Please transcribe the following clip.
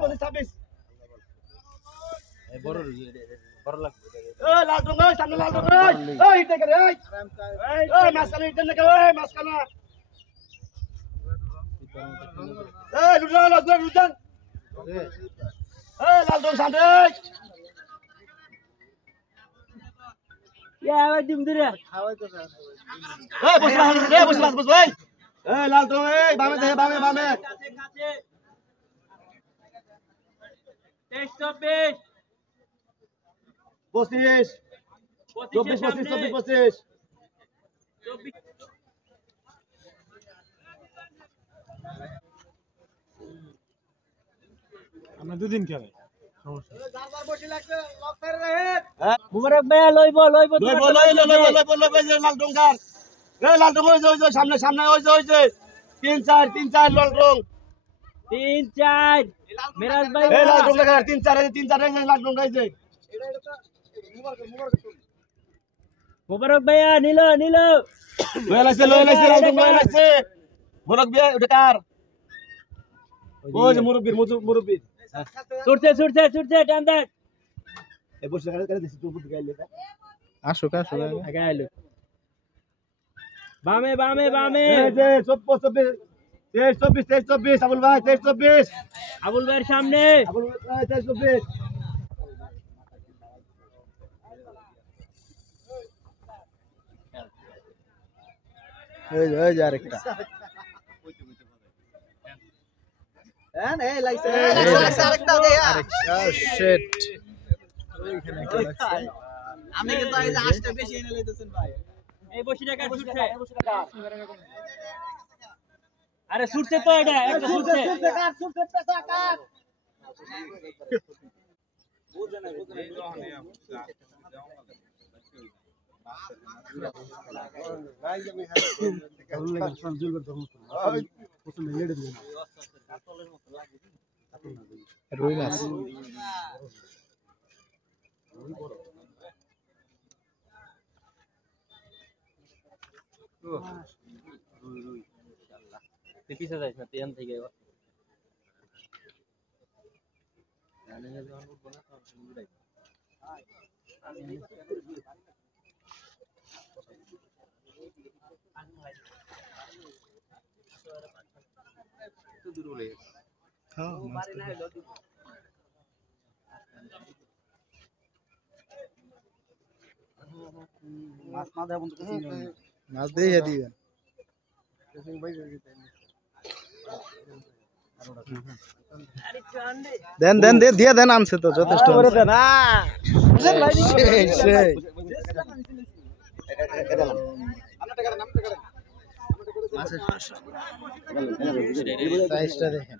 25 বড় বড় লাগবে লাল রং সামনে লাল রং এই হিট করে এই মাসখানে হিট না করে মাসখানা এই লুটান লুটান এই লাল রং সামনে আবার ডিম দিরে এই বসলাস ভাই এই লাল রং এই বামে দে বামে 23 25 24 আমরা দুদিন খেলে মুবারক ভাই লইব লাল রংকার এই লাল রং ওই সামনে ওই যে 3-4 লাল রং 3-4 মিরাজ ভাই এই লাল রং লাগা 3-4 লাল রং গাইছে মুবারক ভাইয়া নিলো লয় লাইছে লাল রং লয় লাইছে মুবারক ভাই ওটা কার ওই যে মুরব্বি ছুটছে টান দেন এই বসে করে দিছি তো বুঝ গাইলে আসো আগে আইলো বামে এই যে 24 আবুল ভাই 24 আবুল ভাইয়ের সামনে আবুল ভাই 24 এই যে আরেকটা এই লাইছে আরেকটা দে শিট আমি কিন্তু এই যে আশটা বেশি এনে লইতেছেন ভাই এই বসি টাকা ছুটছে আরে ছুটছে তো এটা একটা ছুটছে ছুটছে পেছা কাট রুই মাছ তুই পিছে যাইস না তুই এখান থেকে মাছ দিয়ে দিবেন দেন দিয়ে দেন আনছে তো যথেষ্ট সাইজটা দেখেন